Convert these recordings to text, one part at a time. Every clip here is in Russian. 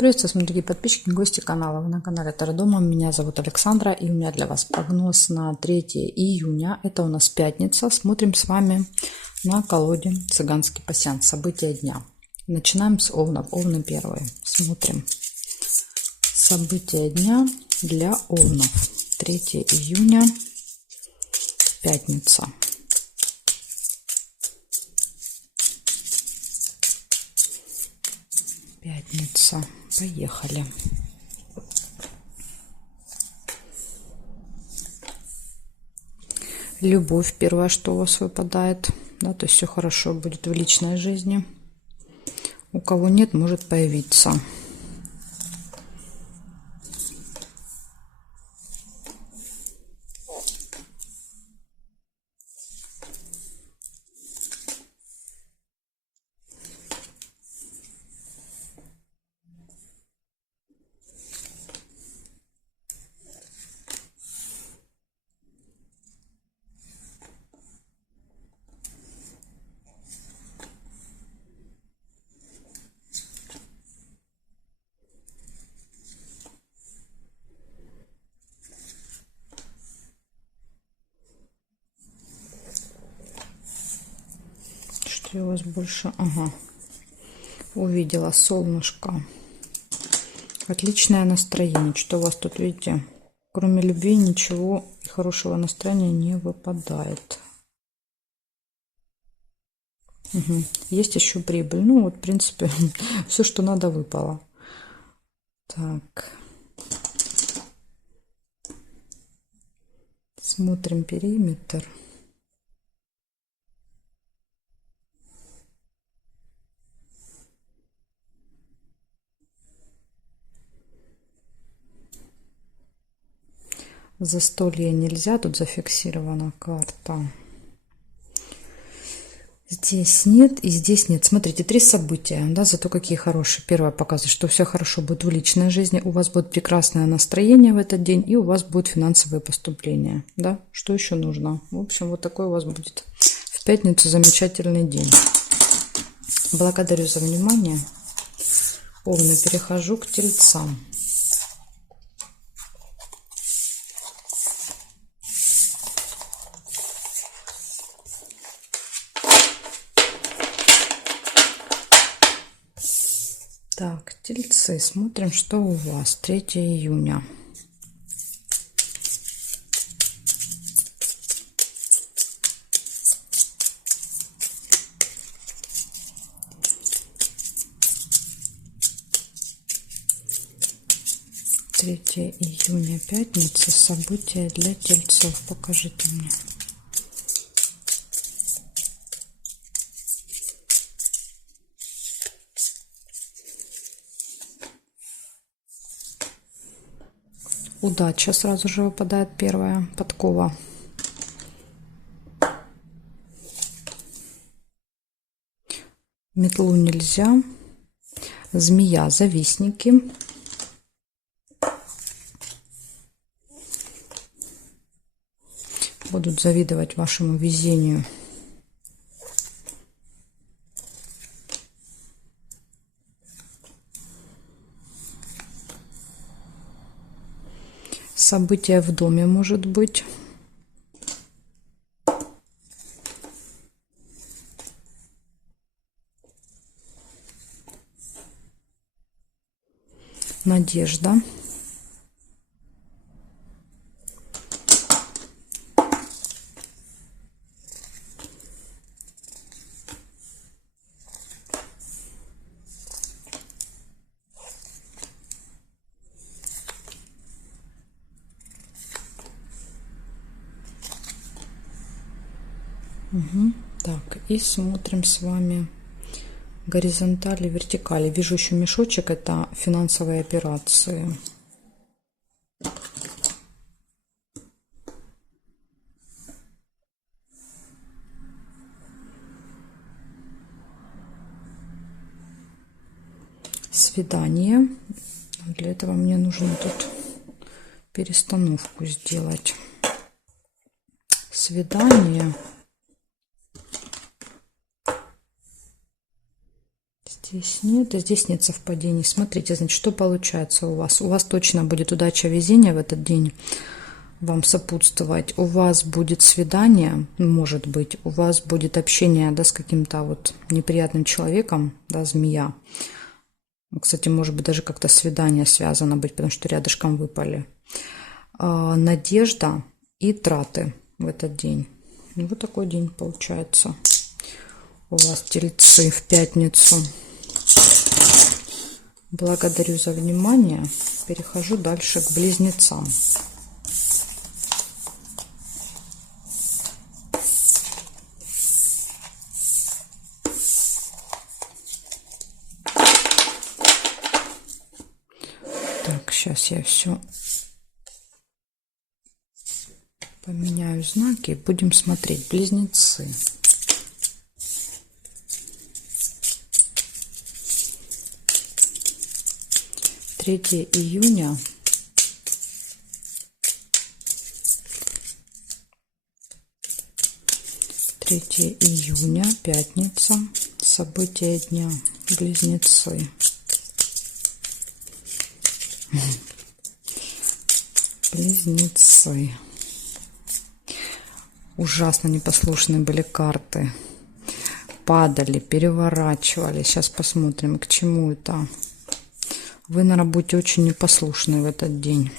Приветствую, мои дорогие подписчики, гости канала. Вы на канале Таро Дома. Меня зовут Александра, и у меня для вас прогноз на 3 июня. Это у нас пятница. Смотрим с вами на колоде «Цыганский пасьянс». События дня. Начинаем с Овнов. Овны первые. Смотрим. События дня для Овнов. 3 июня. Пятница. Пятница. Поехали. Любовь первое, что у вас выпадает. Да, то есть все хорошо будет в личной жизни. У кого нет, может появиться. Что у вас больше? Ага. Увидела солнышко. Отличное настроение. Что у вас тут, видите? Кроме любви ничего хорошего настроения не выпадает. Угу. Есть еще прибыль. Ну вот, в принципе, все, что надо, выпало. Так. Смотрим периметр. Застолье нельзя, тут зафиксирована карта. Здесь нет и здесь нет. Смотрите, 3 события, да, зато какие хорошие. Первое показывает, что все хорошо будет в личной жизни, у вас будет прекрасное настроение в этот день, и у вас будут финансовые поступления, да. Что еще нужно? В общем, вот такой у вас будет в пятницу замечательный день. Благодарю за внимание. Овны, перехожу к тельцам. Так, тельцы, смотрим, что у вас 3 июня. Третье июня, пятница, события для тельцов. Покажите мне. Удача сразу же выпадает первая, подкова. Метлу нельзя. Змея, завистники. Будут завидовать вашему везению. Событие в доме может быть. Надежда. Угу. Так, и смотрим с вами горизонтали, вертикали. Вижу еще мешочек, это финансовые операции. Свидание. Для этого мне нужно тут перестановку сделать. Свидание. Здесь нет, и здесь нет совпадений. Смотрите, значит, что получается у вас. У вас точно будет удача, везение в этот день вам сопутствовать. У вас будет свидание, может быть, у вас будет общение, да, с каким-то вот неприятным человеком, да, змея. Кстати, может быть, даже как-то свидание связано быть, потому что рядышком выпали. Надежда и траты в этот день. Вот такой день получается у вас, тельцы, в пятницу. Благодарю за внимание. Перехожу дальше к близнецам. Так, сейчас я все поменяю знаки и будем смотреть. Близнецы. Третье июня. Третье июня, пятница. События дня. Близнецы. Близнецы. Ужасно непослушные были карты. Падали, переворачивали. Сейчас посмотрим, к чему это. Вы на работе очень непослушны в этот день.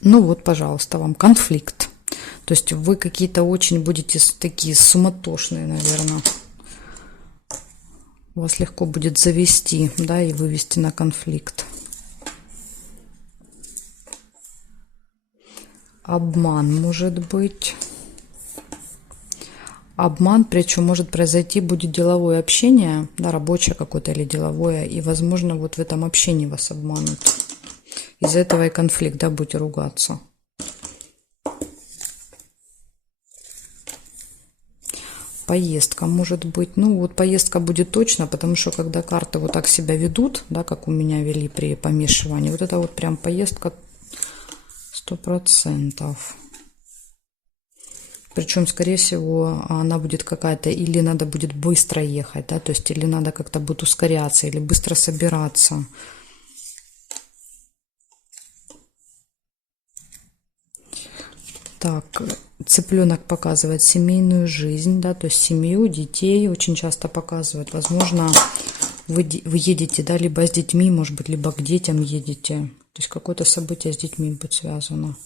Ну вот, пожалуйста, вам конфликт. То есть вы какие-то очень будете такие суматошные, наверное. Вас легко будет завести, да, и вывести на конфликт. Обман может быть. Обман, причем может произойти, будет деловое общение, да, рабочее какое-то или деловое, и, возможно, вот в этом общении вас обманут. Из-за этого и конфликт, да, будете ругаться. Поездка может быть, ну вот поездка будет точно, потому что когда карты вот так себя ведут, да, как у меня вели при помешивании, вот это вот прям поездка 100%. Причем, скорее всего, она будет какая-то, или надо будет быстро ехать, да, то есть или надо как-то будет ускоряться, или быстро собираться. Так, цыпленок показывает семейную жизнь, да, то есть семью, детей очень часто показывает. Возможно, вы едете, да, либо с детьми, может быть, либо к детям едете. То есть какое-то событие с детьми будет связано.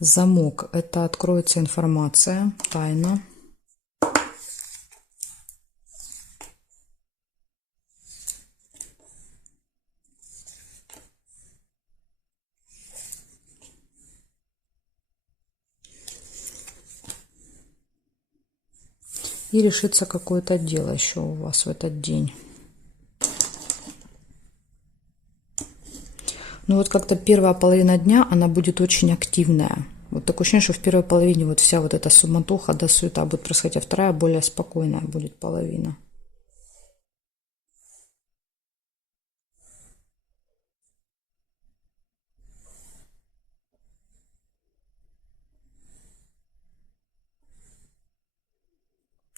Замок. Это откроется информация, тайна. И решится какое-то дело еще у вас в этот день. Ну вот как-то первая половина дня, она будет очень активная. Вот такое ощущение, что в первой половине вот вся вот эта суматоха, да, суета будет происходить, а вторая более спокойная будет половина.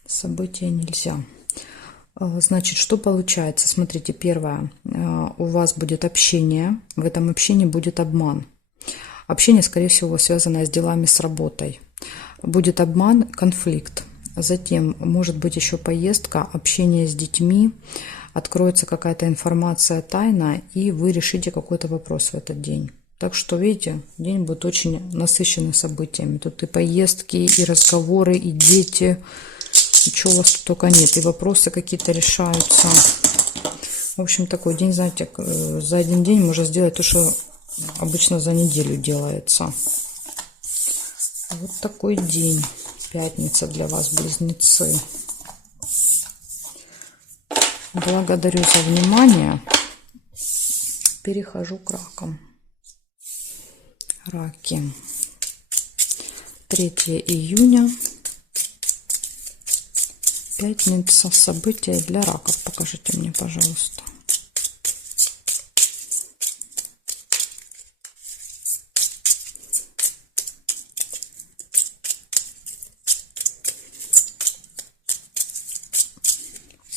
События нельзя. Значит, что получается? Смотрите, первое, у вас будет общение, в этом общении будет обман. Общение, скорее всего, связанное с делами, с работой. Будет обман, конфликт. Затем может быть еще поездка, общение с детьми, откроется какая-то информация, тайна, и вы решите какой-то вопрос в этот день. Так что, видите, день будет очень насыщенный событиями. Тут и поездки, и разговоры, и дети. Ничего у вас тут только нет. И вопросы какие-то решаются. В общем, такой день, знаете, за один день можно сделать то, что обычно за неделю делается. Вот такой день. Пятница для вас, близнецы. Благодарю за внимание. Перехожу к ракам. Раки. 3 июня. Пятница. События для раков. Покажите мне, пожалуйста.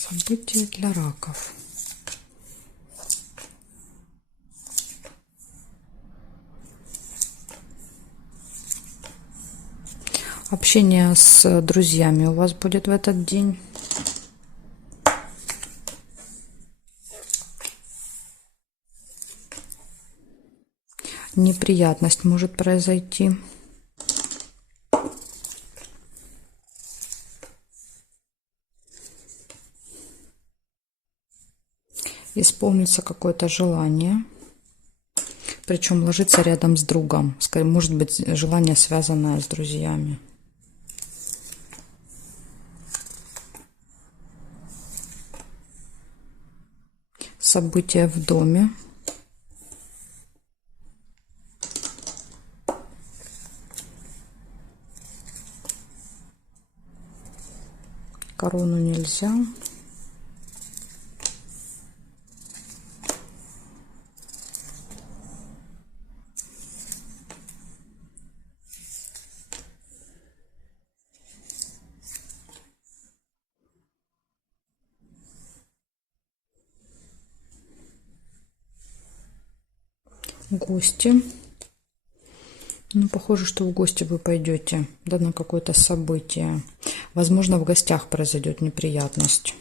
События для раков. Общение с друзьями у вас будет в этот день. Неприятность может произойти. Исполнится какое-то желание. Причем ложится рядом с другом. Может быть, желание, связанное с друзьями. События в доме. Корону нельзя. Гости. Ну, похоже, что в гости вы пойдете, да, на какое-то событие. Возможно, в гостях произойдет неприятность.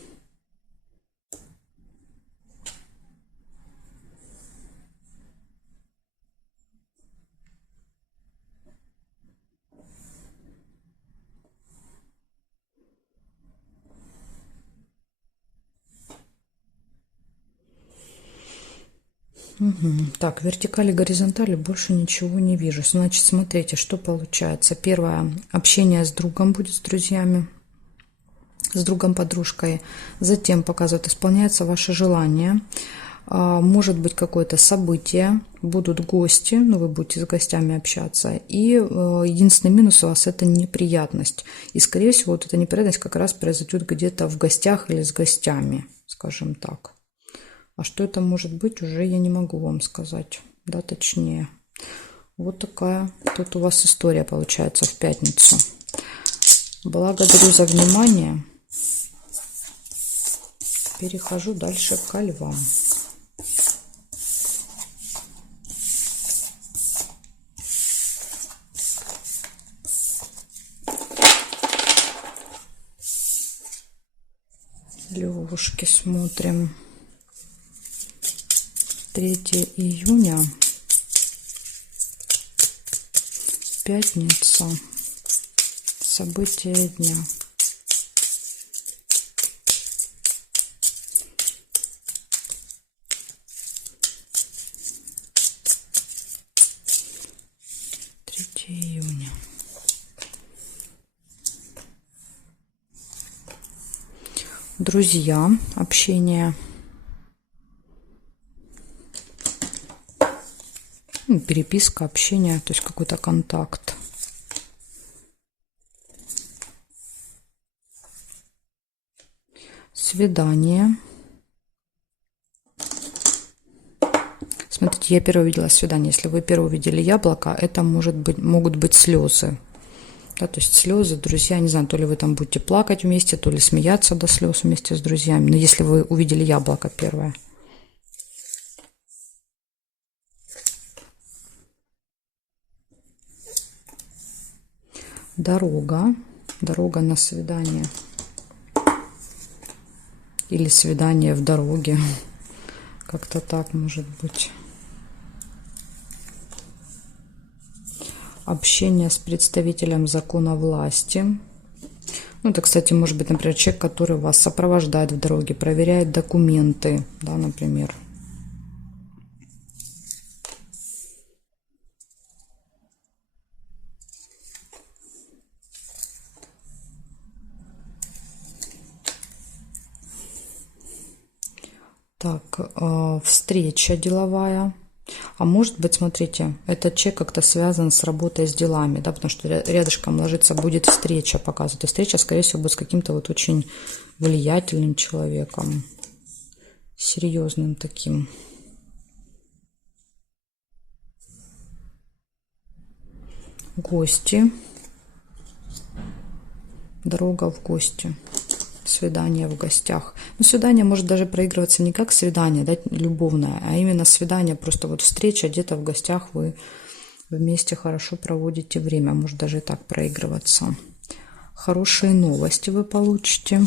Угу. Так, вертикали, горизонтали больше ничего не вижу. Значит, смотрите, что получается. Первое, общение с другом будет, с друзьями, с другом, подружкой. Затем показывает, исполняется ваше желание. Может быть какое-то событие, будут гости, ну вы будете с гостями общаться. И единственный минус у вас это неприятность. И скорее всего вот эта неприятность как раз произойдет где-то в гостях или с гостями, скажем так. А что это может быть, уже я не могу вам сказать, да, точнее. Вот такая тут у вас история получается в пятницу. Благодарю за внимание. Перехожу дальше ко львам. Левушки смотрим. 3 июня. Пятница. События дня. Июня. Друзья, общение. Переписка, общение, то есть какой-то контакт. Свидание. Смотрите, я первое увидела свидание. Если вы первое увидели яблоко, это могут быть слезы. Да, то есть слезы, друзья, не знаю, то ли вы там будете плакать вместе, то ли смеяться до слез вместе с друзьями. Но если вы увидели яблоко первое. Дорога. Дорога на свидание. Или свидание в дороге. Как-то так может быть. Общение с представителем закона власти. Ну, это, кстати, может быть, например, человек, который вас сопровождает в дороге, проверяет документы, да, например. Так, встреча деловая. А может быть, смотрите, этот человек как-то связан с работой, с делами, да, потому что рядышком ложится, будет встреча показывать. И встреча, скорее всего, будет с каким-то вот очень влиятельным человеком, серьезным таким. Гости. Дорога в гости. Свидание в гостях. Но свидание может даже проигрываться не как свидание, да, любовное, а именно свидание, просто вот встреча где-то в гостях, вы вместе хорошо проводите время, может даже и так проигрываться. Хорошие новости вы получите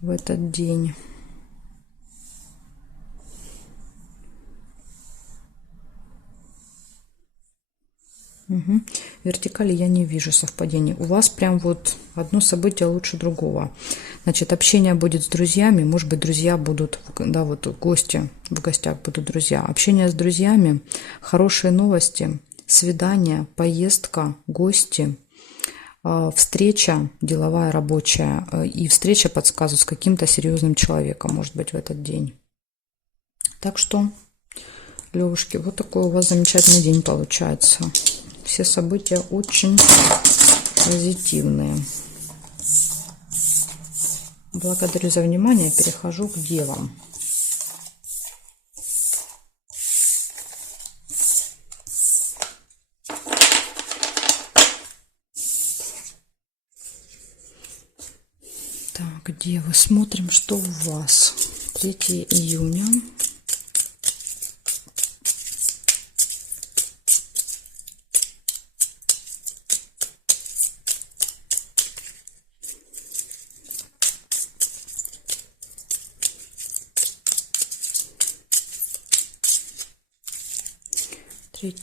в этот день. Угу. Вертикали я не вижу совпадений. У вас прям вот одно событие лучше другого. Значит, общение будет с друзьями. Может быть, друзья будут, да, вот гости, в гостях будут друзья. Общение с друзьями, хорошие новости, свидание, поездка, гости, встреча деловая, рабочая. И встреча, подсказывает, с каким-то серьезным человеком, может быть, в этот день. Так что, Левушки, вот такой у вас замечательный день получается. Все события очень позитивные. Благодарю за внимание. Перехожу к девам. Так, девы, смотрим, что у вас. 3 июня.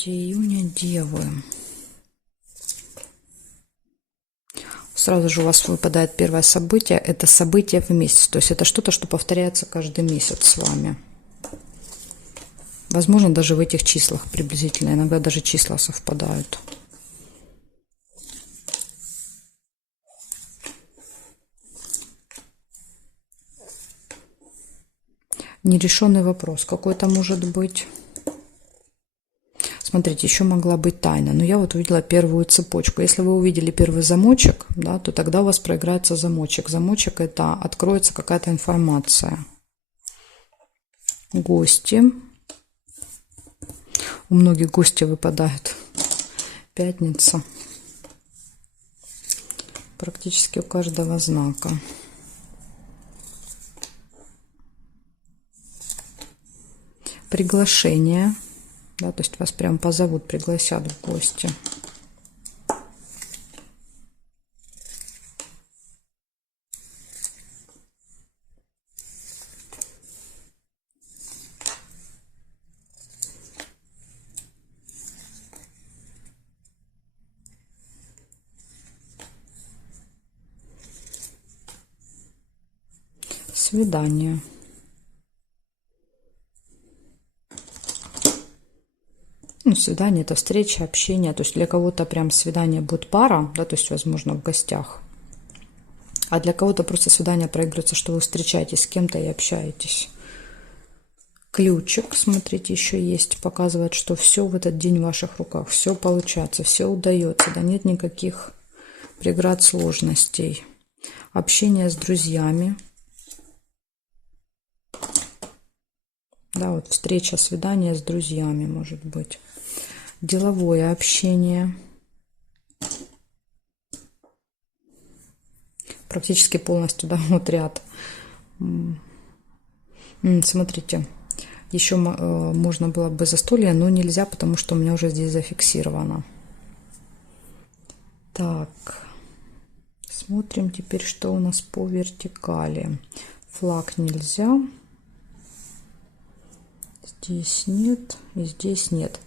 Июня, девы. Сразу же у вас выпадает первое событие. Это событие в месяц. То есть это что-то, что повторяется каждый месяц с вами. Возможно, даже в этих числах приблизительно. Иногда даже числа совпадают. Нерешенный вопрос какой-то может быть. Смотрите, еще могла быть тайна. Но я вот увидела первую цепочку. Если вы увидели первый замочек, да, то тогда у вас проиграется замочек. Замочек — это откроется какая-то информация. Гости. У многих гости выпадают. Пятница. Практически у каждого знака. Приглашение. Да, то есть вас прям позовут, пригласят в гости. Свидание. Ну, свидание — это встреча, общение. То есть для кого-то прям свидание будет пара, да, то есть, возможно, в гостях. А для кого-то просто свидание проигрывается, что вы встречаетесь с кем-то и общаетесь. Ключик, смотрите, еще есть. Показывает, что все в этот день в ваших руках. Все получается, все удается. Да нет никаких преград, сложностей. Общение с друзьями. Да, вот встреча, свидание с друзьями может быть. Деловое общение. Практически полностью, да, вот ряд. Смотрите, еще можно было бы застолье, но нельзя, потому что у меня уже здесь зафиксировано. Так, смотрим теперь, что у нас по вертикали. Флаг нельзя. Здесь нет и здесь нет.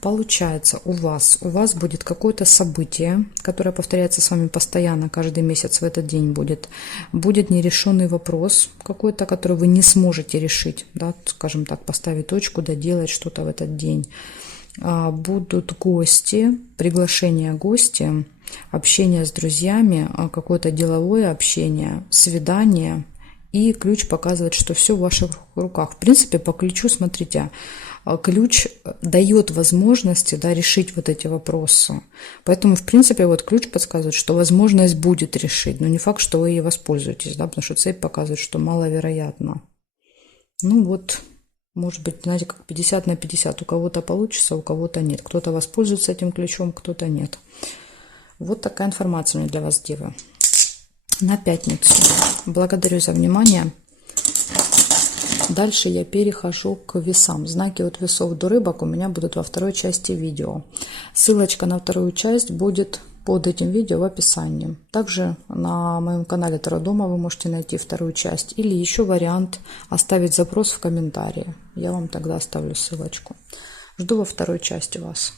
Получается, у вас будет какое-то событие, которое повторяется с вами постоянно, каждый месяц в этот день будет. Будет нерешенный вопрос какой-то, который вы не сможете решить, да, скажем так, поставить точку, доделать что-то в этот день. Будут гости, приглашение гостя, общение с друзьями, какое-то деловое общение, свидание. И ключ показывает, что все в ваших руках. В принципе, по ключу, смотрите, ключ дает возможности, да, решить вот эти вопросы. Поэтому, в принципе, вот ключ подсказывает, что возможность будет решить. Но не факт, что вы ей воспользуетесь, да, потому что цепь показывает, что маловероятно. Ну вот, может быть, знаете, как 50 на 50. У кого-то получится, у кого-то нет. Кто-то воспользуется этим ключом, кто-то нет. Вот такая информация у меня для вас, девы. На пятницу. Благодарю за внимание. Дальше я перехожу к весам. Знаки от весов до рыбок у меня будут во второй части видео. Ссылочка на вторую часть будет под этим видео в описании. Также на моем канале Таро Дома вы можете найти вторую часть или еще вариант оставить запрос в комментарии. Я вам тогда оставлю ссылочку. Жду во второй части вас.